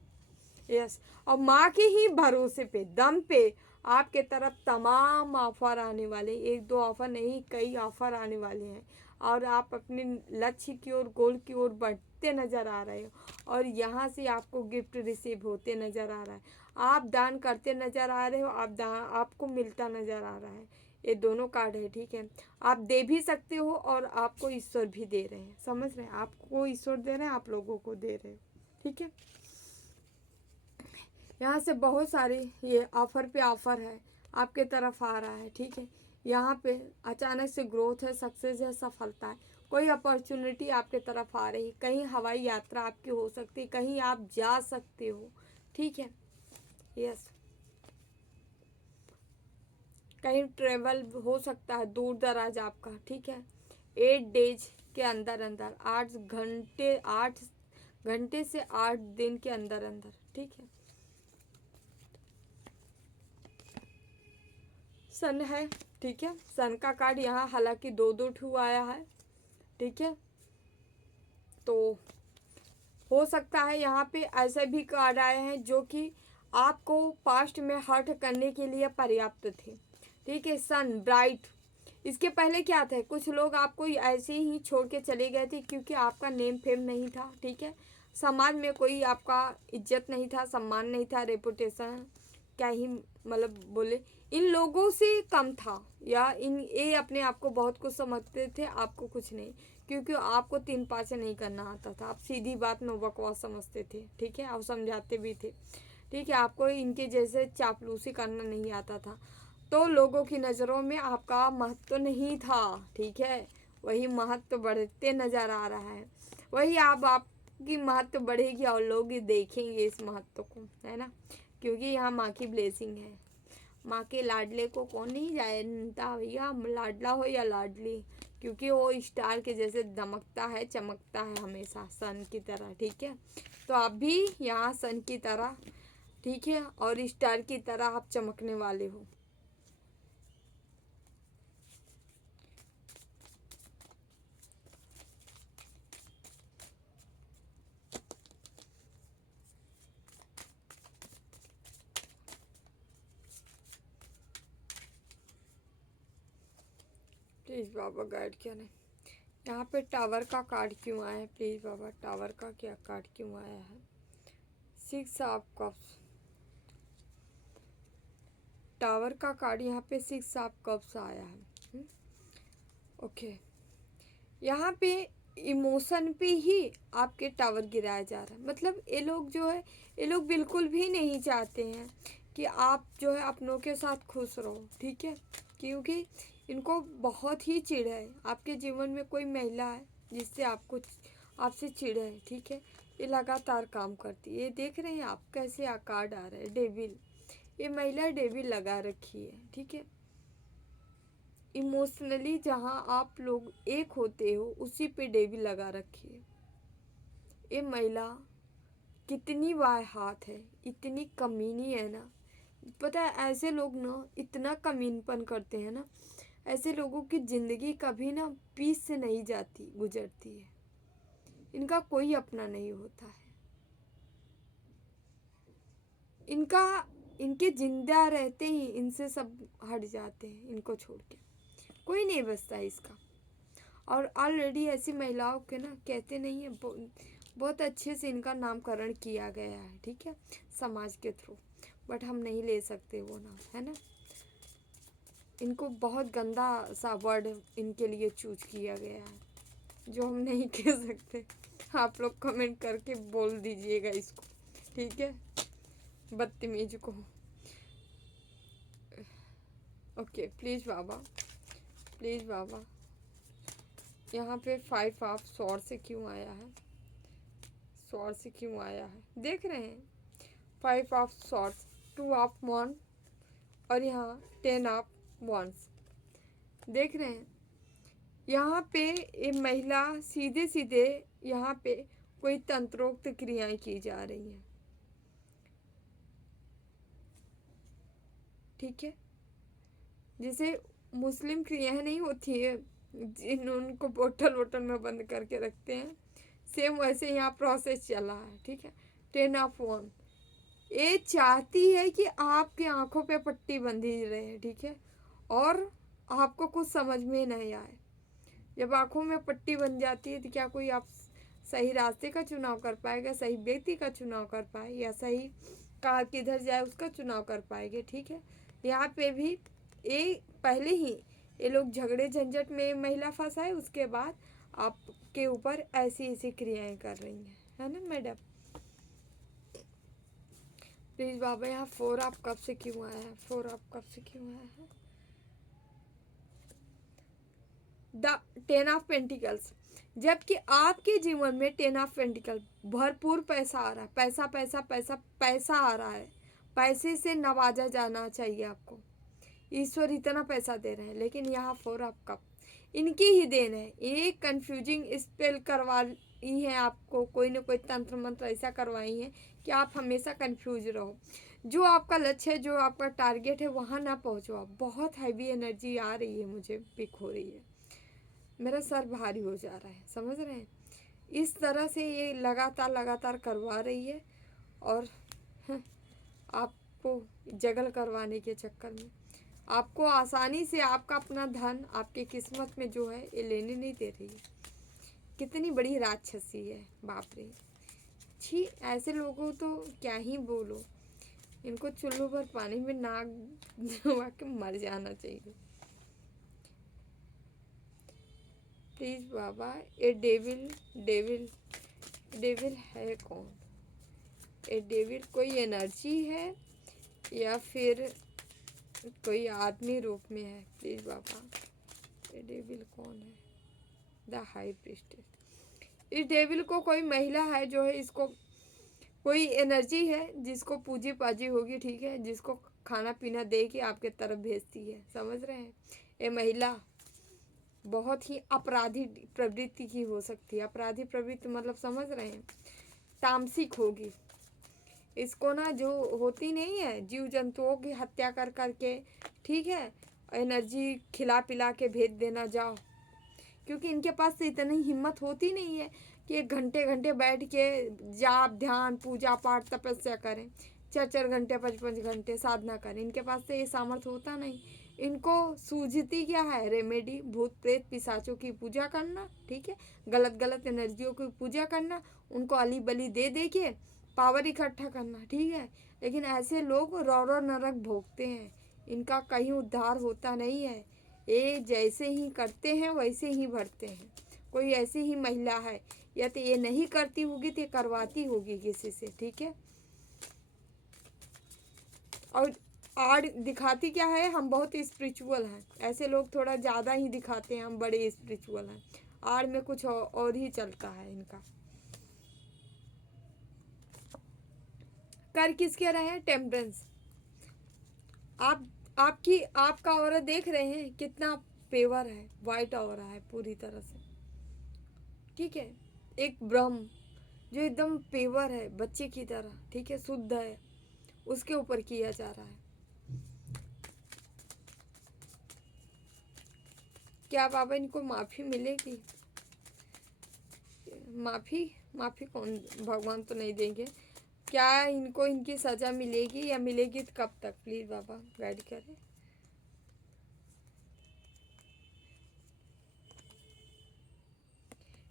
यस, और माँ के ही भरोसे पे, दम पे आपके तरफ तमाम ऑफर आने वाले, एक दो ऑफर नहीं, कई ऑफर आने वाले हैं, और आप अपने लक्ष्य की ओर, गोल की ओर बढ़ते नज़र आ रहे हो, और यहाँ से आपको गिफ्ट रिसीव होते नज़र आ रहा है। आप दान करते नज़र आ रहे हो, आपको मिलता नज़र आ रहा है। ये दोनों कार्ड है, ठीक है, आप दे भी सकते हो और आपको ईश्वर भी दे रहे हैं, समझ रहे हैं, आपको ईश्वर दे रहे हैं, आप लोगों को दे रहे हो, ठीक है। यहाँ से बहुत सारे ये ऑफ़र पे ऑफ़र है आपके तरफ आ रहा है, ठीक है। यहाँ पे अचानक से ग्रोथ है, सक्सेस है, सफलता है, कोई अपॉर्चुनिटी आपके तरफ आ रही है, कहीं हवाई यात्रा आपकी हो सकती है, कहीं आप जा सकते हो, ठीक है। यस, कहीं ट्रेवल हो सकता है दूर दराज आपका, ठीक है। 8 डेज के अंदर अंदर, 8 घंटे से 8 दिन के अंदर अंदर, ठीक है। सन है, ठीक है, सन का कार्ड यहाँ हालांकि 2 2 ठू आया है, ठीक है। तो हो सकता है यहाँ पे ऐसे भी कार्ड आए हैं जो कि आपको पास्ट में हर्ट करने के लिए पर्याप्त थे। ठीक है, सन ब्राइट। इसके पहले क्या थे, कुछ लोग आपको ऐसे ही छोड़ के चले गए थे क्योंकि आपका नेम फेम नहीं था। ठीक है, समाज में कोई आपका इज्जत नहीं था, सम्मान नहीं था, रेपुटेशन क्या ही मतलब बोले, इन लोगों से कम था, या इन ये अपने आप को बहुत कुछ समझते थे, आपको कुछ नहीं, क्योंकि आपको 3 5 नहीं करना आता था। आप सीधी बात नो बकवास समझते थे। ठीक है, आप समझाते भी थे। ठीक है, आपको इनके जैसे चापलूसी करना नहीं आता था, तो लोगों की नज़रों में आपका महत्व नहीं था। ठीक है, वही महत्व बढ़ते नज़र आ रहा है। वही आपकी महत्व बढ़ेगी और लोग देखेंगे इस महत्व को, है ना, क्योंकि यहाँ माँ की ब्लेसिंग है। माँ के लाडले को कौन नहीं जानता भैया, लाडला हो या लाडली, क्योंकि वो स्टार के जैसे दमकता है, चमकता है हमेशा सन की तरह। ठीक है, तो आप भी यहाँ सन की तरह, ठीक है, और स्टार की तरह आप चमकने वाले हो। प्लीज़ बाबा गाइड क्या नहीं, यहाँ पे टावर का कार्ड क्यों आया है? प्लीज़ बाबा टावर का क्या कार्ड क्यों आया है? 6 ऑफ कप्स, टावर का कार्ड यहाँ पे 6 ऑफ कप्स आया है। ओके, यहाँ पे इमोशन पे ही आपके टावर गिराया जा रहा है। मतलब ये लोग जो है, ये लोग बिल्कुल भी नहीं चाहते हैं कि आप जो है अपनों के साथ खुश रहो। ठीक है, क्योंकि इनको बहुत ही चिढ़ है, आपके जीवन में कोई महिला है जिससे आपको आपसे चिढ़ है। ठीक है, ये लगातार काम करती है। ये देख रहे हैं आप कैसे कार्ड आ रहा है, डेविल। ये महिला डेविल लगा रखी है। ठीक है, इमोशनली जहाँ आप लोग एक होते हो उसी पे डेविल लगा रखी है। ये महिला कितनी वाहियात है, इतनी कमीनी है ना। पता है ऐसे लोग ना इतना कमीनपन करते हैं ना, ऐसे लोगों की ज़िंदगी कभी ना पीस से नहीं जाती, गुजरती है। इनका कोई अपना नहीं होता है। इनका इनके जिंदा रहते ही इनसे सब हट जाते हैं, इनको छोड़ के कोई नहीं बचता इसका। और ऑलरेडी ऐसी महिलाओं के ना कहते नहीं है, बहुत अच्छे से इनका नामकरण किया गया है। ठीक है, समाज के थ्रू, बट हम नहीं ले सकते वो नाम, है ना। इनको बहुत गंदा सा वर्ड इनके लिए चूज किया गया है जो हम नहीं कह सकते। आप लोग कमेंट करके बोल दीजिएगा इसको। ठीक है, बदतमीज को। ओके, प्लीज़ बाबा, प्लीज़ बाबा, यहाँ पे 5 ऑफ स्वॉर्ड से क्यों आया है? स्वॉर्ड से क्यों आया है देख रहे हैं? 5 ऑफ स्वॉर्ड्स, 2 ऑफ वन, और यहाँ 10 ऑफ वंस। देख रहे हैं यहाँ पे ये महिला सीधे सीधे यहाँ पे कोई तंत्रोक्त क्रियाएं की जा रही हैं। ठीक है, जैसे मुस्लिम क्रियाएं नहीं होती है जिन उनको बोतल वोटल में बंद करके रखते हैं, सेम वैसे यहाँ प्रोसेस चला है। ठीक है, 10 ऑफ वन, ये चाहती है कि आपकी आंखों पे पट्टी बंधी रहे। ठीक है, और आपको कुछ समझ में नहीं आए। जब आंखों में पट्टी बन जाती है तो क्या कोई आप सही रास्ते का चुनाव कर पाएगा, सही व्यक्ति का चुनाव कर पाए, या सही कार किधर जाए उसका चुनाव कर पाएंगे। ठीक है, यहाँ पे भी ये पहले ही ये लोग झगड़े झंझट में महिला फंसाए, उसके बाद आपके ऊपर ऐसी ऐसी क्रियाएं कर रही हैं, है ना मैडम। प्लीज़ बाबा, यहाँ 4 ऑफ कब से क्यों आया है? 4 ऑफ कब से क्यों आया है? द 10 ऑफ पेंटिकल्स, जबकि आपके जीवन में 10 ऑफ पेंटिकल भरपूर पैसा आ रहा है। पैसा पैसा पैसा पैसा आ रहा है, पैसे से नवाजा जाना चाहिए आपको। ईश्वर इतना पैसा दे रहे हैं, लेकिन यहाँ 4 ऑफ कप इनकी ही देन है। ये कंफ्यूजिंग स्पेल करवाई है आपको, कोई ना कोई तंत्र मंत्र ऐसा करवाई है कि आप हमेशा कंफ्यूज रहो। जो आपका लक्ष्य है, जो आपका टारगेट है, वहाँ ना पहुँचो आप। बहुत हैवी एनर्जी आ रही है, मुझे पिक हो रही है, मेरा सर भारी हो जा रहा है, समझ रहे हैं। इस तरह से ये लगातार लगातार करवा रही है और आपको जगल करवाने के चक्कर में आपको आसानी से आपका अपना धन आपके किस्मत में जो है ये लेने नहीं दे रही है। कितनी बड़ी राक्षसी है, बाप रे। छी, ऐसे लोगों तो क्या ही बोलो, इनको चुल्लू भर पानी में नाक डुबा के मर जाना चाहिए। प्लीज बाबा, ये डेविल डेविल डेविल है कौन? ये डेविल कोई एनर्जी है या फिर कोई आदमी रूप में है? प्लीज बाबा, ये डेविल कौन है? The high priestess. इस डेविल को कोई महिला है जो है, इसको कोई एनर्जी है जिसको पूजी पाजी होगी, ठीक है, जिसको खाना पीना दे के आपके तरफ भेजती है, समझ रहे हैं। ये महिला बहुत ही अपराधी प्रवृत्ति की हो सकती है। अपराधी प्रवृत्ति मतलब समझ रहे हैं, तामसिक होगी। इसको ना जो होती नहीं है जीव जंतुओं की हत्या कर करके, ठीक है, एनर्जी खिला पिला के भेज देना जाओ, क्योंकि इनके पास तो इतनी हिम्मत होती नहीं है कि घंटे घंटे बैठ के जाप ध्यान पूजा पाठ तपस्या करें, 4 घंटे 5 घंटे साधना करें। इनके पास तो ये सामर्थ्य होता नहीं। इनको सूझती क्या है? रेमेडी, भूत प्रेत पिशाचों की पूजा करना, ठीक है, गलत गलत एनर्जियों की पूजा करना, उनको अली बली दे दे के पावर इकट्ठा करना, ठीक है। लेकिन ऐसे लोग रो रो नरक भोगते हैं, इनका कहीं उद्धार होता नहीं है। ये जैसे ही करते हैं वैसे ही भरते हैं। कोई ऐसी ही महिला है, या तो ये नहीं करती होगी तो ये करवाती होगी किसी से, ठीक है। और आड़ दिखाती क्या है? हम बहुत स्पिरिचुअल हैं। ऐसे लोग थोड़ा ज़्यादा ही दिखाते हैं हम बड़े स्पिरिचुअल हैं, आड़ में कुछ और ही चलता है इनका। कर किसके रहे हैं? टेम्परेंस। आपका औरत देख रहे हैं कितना पेवर है, वाइट ऑरा है पूरी तरह से, ठीक है। एक ब्रह्म जो एकदम पेवर है बच्चे की तरह, ठीक है, शुद्ध है, उसके ऊपर किया जा रहा है। क्या बाबा इनको माफ़ी मिलेगी? माफ़ी कौन, भगवान तो नहीं देंगे। क्या इनको इनकी सज़ा मिलेगी या मिलेगी तो कब तक? प्लीज़ बाबा गाइड करें।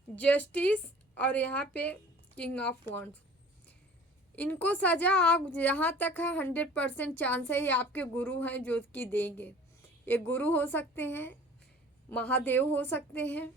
जस्टिस और यहाँ पे किंग ऑफ वॉन्ड्स। इनको सज़ा आप जहाँ तक है 100% चांस है ये आपके गुरु हैं जो कि देंगे। ये गुरु हो सकते हैं, महादेव हो सकते हैं,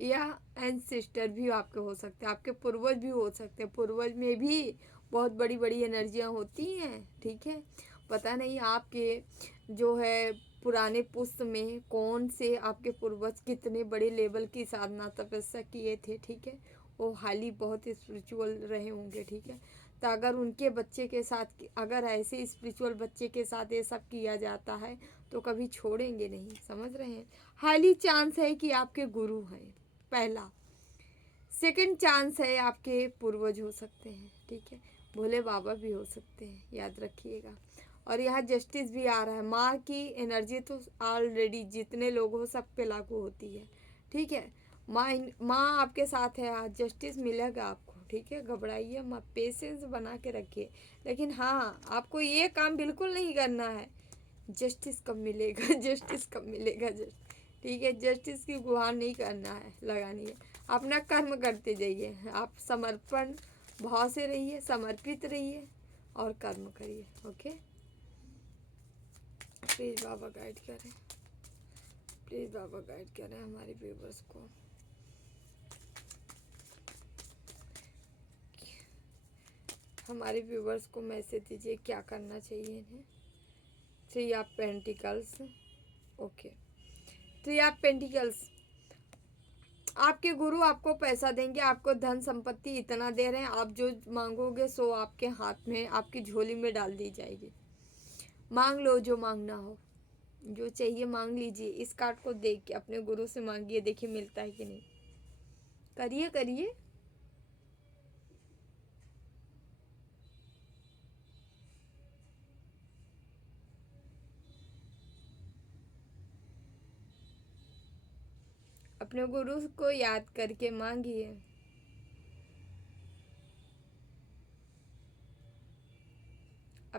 या एंसेस्टर भी आपके हो सकते हैं, आपके पूर्वज भी हो सकते हैं। पूर्वज में भी बहुत बड़ी बड़ी एनर्जियाँ होती हैं, ठीक है। पता नहीं आपके जो है पुराने पुस्त में कौन से आपके पूर्वज कितने बड़े लेवल की साधना तपस्या किए थे, ठीक है, वो हाली बहुत स्पिरिचुअल रहे होंगे, ठीक है। तो अगर उनके बच्चे के साथ, अगर ऐसे स्पिरिचुअल बच्चे के साथ ये सब किया जाता है तो कभी छोड़ेंगे नहीं, समझ रहे हैं। हाईली चांस है कि आपके गुरु हैं, पहला। सेकंड चांस है आपके पूर्वज हो सकते हैं, ठीक है, भोले बाबा भी हो सकते हैं, याद रखिएगा। और यहाँ जस्टिस भी आ रहा है। माँ की एनर्जी तो ऑलरेडी जितने लोग हो सब पे लागू होती है, ठीक है। माँ आपके साथ है, आज जस्टिस मिलेगा आपको, ठीक है। घबराइए मत, पेशेंस बना के रखिए। लेकिन हाँ, आपको ये काम बिल्कुल नहीं करना है, जस्टिस कब मिलेगा जस्टिस कब मिलेगा, ठीक है, जस्टिस की गुहार नहीं करना है, लगानी है। अपना कर्म करते जाइए, आप समर्पण भाव से रहिए, समर्पित रहिए और कर्म करिए, ओके। प्लीज़ बाबा गाइड करें, प्लीज़ बाबा गाइड करें हमारे व्यूवर्स को। हमारे व्यूवर्स को मैसेज दीजिए क्या करना चाहिए इन्हें। 3 of pentacles, okay. 3 of pentacles, आपके गुरु आपको पैसा देंगे, आपको धन संपत्ति इतना दे रहे हैं, आप जो मांगोगे सो आपके हाथ में, आपकी झोली में डाल दी जाएगी। मांग लो जो मांगना हो, जो चाहिए मांग लीजिए। इस कार्ड को देख के अपने गुरु से मांगिए, देखिए मिलता है कि नहीं। करिए करिए। अपने गुरु को याद करके मांगिए।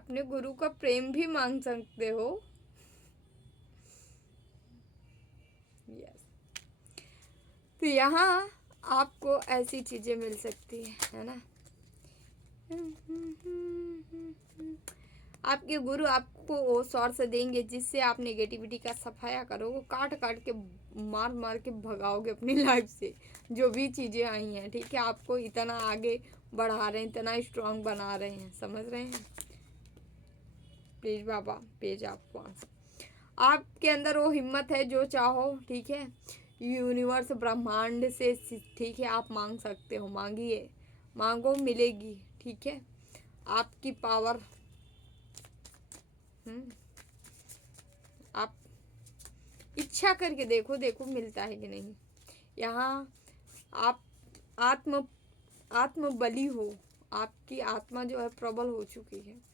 अपने गुरु का प्रेम भी मांग सकते हो। यस, तो यहाँ आपको ऐसी चीजें मिल सकती है ना। आपके गुरु आपको वो सोर्स देंगे जिससे आप नेगेटिविटी का सफाया करोगे, काट काट के मार मार के भगाओगे अपनी लाइफ से जो भी चीज़ें आई हैं। ठीक है, आपको इतना आगे बढ़ा रहे हैं, इतना स्ट्रांग बना रहे हैं, समझ रहे हैं। प्लीज बाबा पेज आपको आपके अंदर वो हिम्मत है जो चाहो। ठीक है, यूनिवर्स ब्रह्मांड से, ठीक है, आप मांग सकते हो, मांगिए, मांगो मिलेगी। ठीक है, आपकी पावर, आप इच्छा करके देखो, देखो मिलता है कि नहीं। यहाँ आप आत्म बली हो, आपकी आत्मा जो है प्रबल हो चुकी है।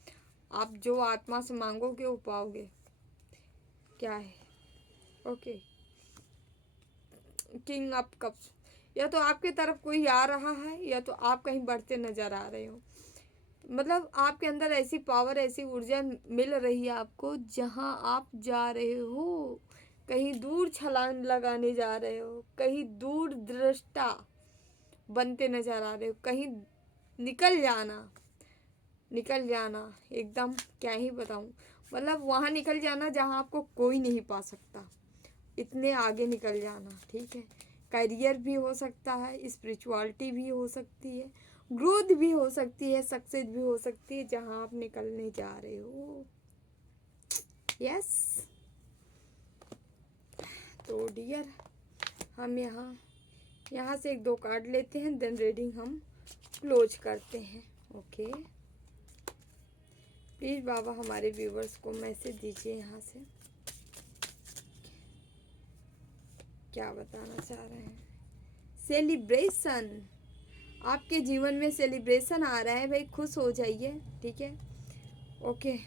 आप जो आत्मा से मांगोगे वो पाओगे। क्या है, ओके, किंग ऑफ कप्स, या तो आपके तरफ कोई आ रहा है या तो आप कहीं बढ़ते नजर आ रहे हो। मतलब आपके अंदर ऐसी पावर, ऐसी ऊर्जा मिल रही है आपको, जहां आप जा रहे हो, कहीं दूर छलांग लगाने जा रहे हो, कहीं दूर दृष्टा बनते नजर आ रहे हो, कहीं निकल जाना एकदम, क्या ही बताऊं, मतलब वहां निकल जाना जहां आपको कोई नहीं पा सकता, इतने आगे निकल जाना। ठीक है, करियर भी हो सकता है, स्पिरिचुअलिटी भी हो सकती है, ग्रोथ भी हो सकती है, सक्सेस भी हो सकती है, जहां आप निकलने जा रहे हो। यस, तो डियर हम यहाँ से 1-2 कार्ड लेते हैं, देन रीडिंग हम क्लोज करते हैं। ओके, प्लीज बाबा हमारे व्यूवर्स को मैसेज दीजिए यहाँ से, क्या बताना चाह रहे हैं। सेलिब्रेशन, आपके जीवन में सेलिब्रेशन आ रहा है भाई, खुश हो जाइए। ठीक है, ओके,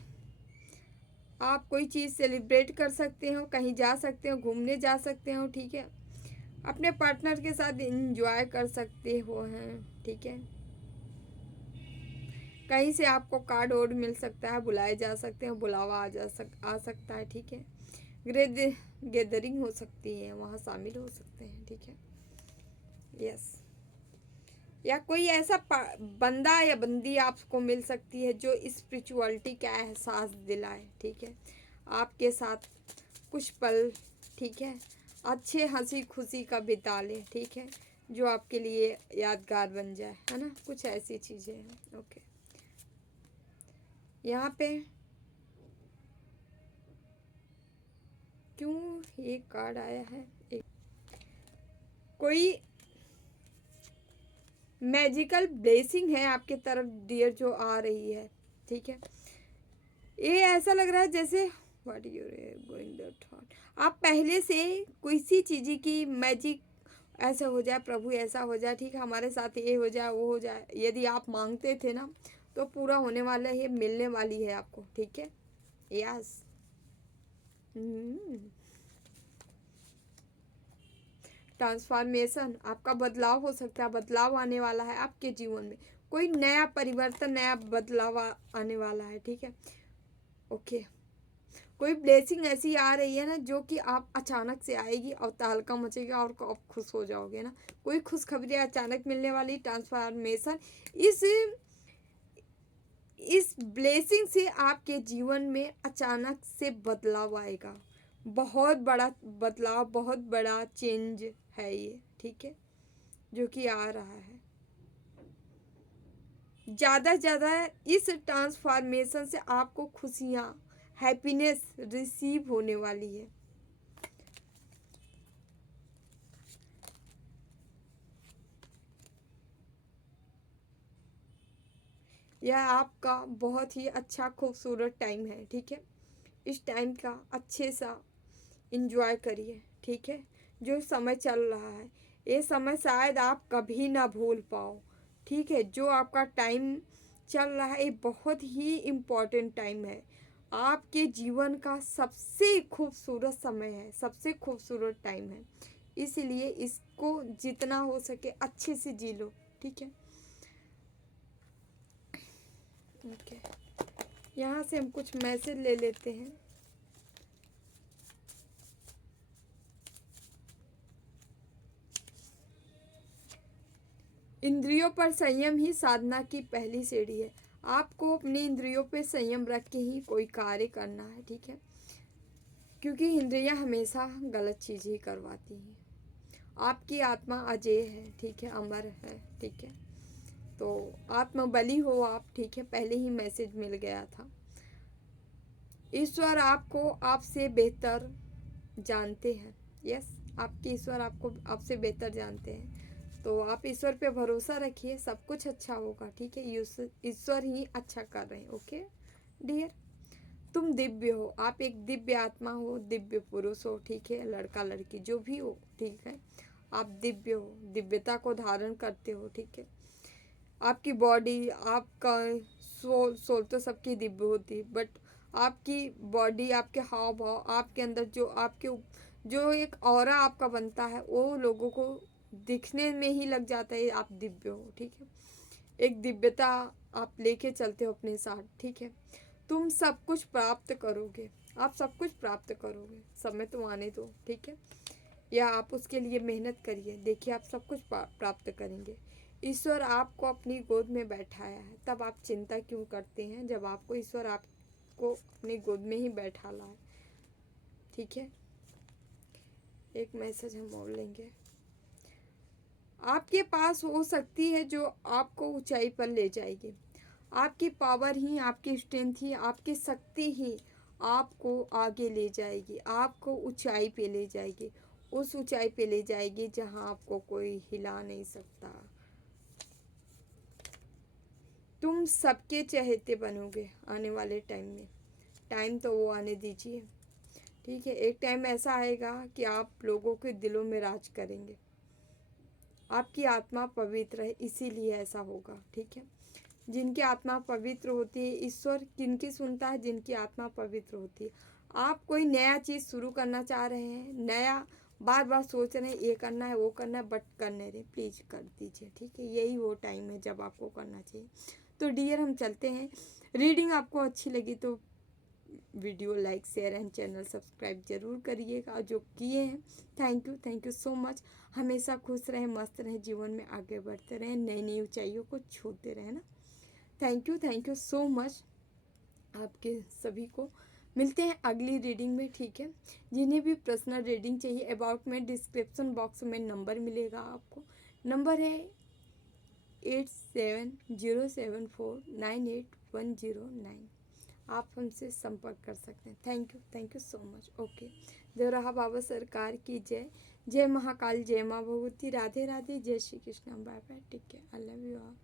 आप कोई चीज़ सेलिब्रेट कर सकते हो, कहीं जा सकते हो, घूमने जा सकते हो। ठीक है, अपने पार्टनर के साथ एंजॉय कर सकते हो हैं। ठीक है, कहीं से आपको कार्ड ओड मिल सकता है, बुलाए जा सकते हो, बुलावा आ सकता है। ठीक है, गैदरिंग हो सकती है, वहाँ शामिल हो सकते हैं। ठीक है, यस, या कोई ऐसा बंदा या बंदी आपको मिल सकती है जो स्पिरिचुअलिटी का एहसास दिलाए। ठीक है, आपके साथ कुछ पल, ठीक है, अच्छे हंसी खुशी का बिता ले। ठीक है, जो आपके लिए यादगार बन जाए, है ना, कुछ ऐसी चीज़ें हैं। ओके, यहाँ पे क्यों ये कार्ड आया है, कोई मैजिकल ब्लेसिंग है आपके तरफ डियर जो आ रही है। ठीक है, ये ऐसा लग रहा है जैसे what you going the thought, आप पहले से किसी चीज़ की मैजिक, ऐसा हो जाए प्रभु, ऐसा हो जाए, ठीक है, हमारे साथ ये हो जाए, वो हो जाए, यदि आप मांगते थे ना तो पूरा होने वाला है, मिलने वाली है आपको। ठीक है, यस, ट्रांसफॉर्मेशन, आपका बदलाव हो सकता है, बदलाव आने वाला है आपके जीवन में, कोई नया परिवर्तन, नया बदलाव आने वाला है। ठीक है, ओके, कोई ब्लेसिंग ऐसी आ रही है ना जो कि आप अचानक से आएगी और तहलका मचेगा और आप खुश हो जाओगे ना, कोई खुशखबरी अचानक मिलने वाली, ट्रांसफॉर्मेशन, इस ब्लेसिंग से आपके जीवन में अचानक से बदलाव आएगा, बहुत बड़ा बदलाव, बहुत बड़ा चेंज है ये। ठीक है, जो कि आ रहा है, ज़्यादा से ज़्यादा इस ट्रांसफॉर्मेशन से आपको खुशियाँ, हैप्पीनेस रिसीव होने वाली है। यह आपका बहुत ही अच्छा खूबसूरत टाइम है। ठीक है, इस टाइम का अच्छे सा इंजॉय करिए। ठीक है, जो समय चल रहा है ये समय शायद आप कभी ना भूल पाओ। ठीक है, जो आपका टाइम चल रहा है ये बहुत ही इम्पोर्टेंट टाइम है, आपके जीवन का सबसे खूबसूरत समय है, सबसे खूबसूरत टाइम है, इसलिए इसको जितना हो सके अच्छे से जी लो। ठीक है, ओके, यहाँ से हम कुछ मैसेज ले लेते हैं। इंद्रियों पर संयम ही साधना की पहली सीढ़ी है। आपको अपनी इंद्रियों पे संयम रख के ही कोई कार्य करना है, ठीक है, क्योंकि इंद्रियां हमेशा गलत चीज़ ही करवाती हैं। आपकी आत्मा अजय है, ठीक है, अमर है, ठीक है, तो आत्मबली हो आप, ठीक है, पहले ही मैसेज मिल गया था। ईश्वर आपको आपसे बेहतर जानते हैं। यस, आपके ईश्वर आपको आपसे बेहतर जानते हैं, तो आप ईश्वर पे भरोसा रखिए, सब कुछ अच्छा होगा, ठीक है। ईश्वर ही अच्छा कर रहे हैं। ओके डियर, तुम दिव्य हो, आप एक दिव्य आत्मा हो, दिव्य पुरुष हो, ठीक है, लड़का लड़की जो भी हो, ठीक है, आप दिव्य हो, दिव्यता को धारण करते हो, ठीक है। आपकी बॉडी, आपका सोल तो सबकी दिव्य होती है, बट आपकी बॉडी, आपके हाव भाव, आपके अंदर जो एक ऑरा आपका बनता है, वो लोगों को दिखने में ही लग जाता है आप दिव्य हो, ठीक है। एक दिव्यता आप लेके चलते हो अपने साथ, ठीक है। तुम सब कुछ प्राप्त करोगे, आप सब कुछ प्राप्त करोगे, समय तो आने दो, ठीक है, या आप उसके लिए मेहनत करिए, देखिए आप सब कुछ प्राप्त करेंगे। ईश्वर आपको अपनी गोद में बैठाया है, तब आप चिंता क्यों करते हैं, जब आपको ईश्वर आपको अपनी गोद में ही बैठा ला है, ठीक है। एक मैसेज हम और लेंगे। आपके पास वो शक्ति है जो आपको ऊंचाई पर ले जाएगी। आपकी पावर ही, आपकी स्ट्रेंथ ही, आपकी शक्ति ही आपको आगे ले जाएगी, आपको ऊंचाई पे ले जाएगी, उस ऊंचाई पे ले जाएगी जहां आपको कोई हिला नहीं सकता। तुम सबके चहेते बनोगे आने वाले टाइम में। टाइम तो वो आने दीजिए, ठीक है। एक टाइम ऐसा आएगा कि आप लोगों के दिलों में राज करेंगे। आपकी आत्मा पवित्र है, इसीलिए ऐसा होगा, ठीक है। जिनकी आत्मा पवित्र होती है, ईश्वर किनकी सुनता है, जिनकी आत्मा पवित्र होती है। आप कोई नया चीज़ शुरू करना चाह रहे हैं, नया बार बार सोच रहे हैं ये करना है वो करना है, बट करने रहे, प्लीज़ कर दीजिए, ठीक है। यही वो टाइम है जब आपको करना चाहिए। तो डियर, हम चलते हैं। रीडिंग आपको अच्छी लगी तो video like, share and channel subscribe जरूर करिएगा, जो किए हैं थैंक यू सो मच। हमेशा खुश रहें, मस्त रहें, जीवन में आगे बढ़ते रहें, नई नई ऊंचाइयों को छूते रहें ना। थैंक यू सो मच आपके सभी को। मिलते हैं अगली रीडिंग में, ठीक है। जिन्हें भी पर्सनल रीडिंग चाहिए, अबाउट में डिस्क्रिप्शन बॉक्स में नंबर मिलेगा आपको। नंबर है 8707498109। आप हमसे संपर्क कर सकते हैं। Thank you so much. Okay, Devraha Baba सरकार की जय। जय महाकाल, जय माँ भगवती, राधे राधे, जय Shri Krishna, bye bye, take care, I love you all.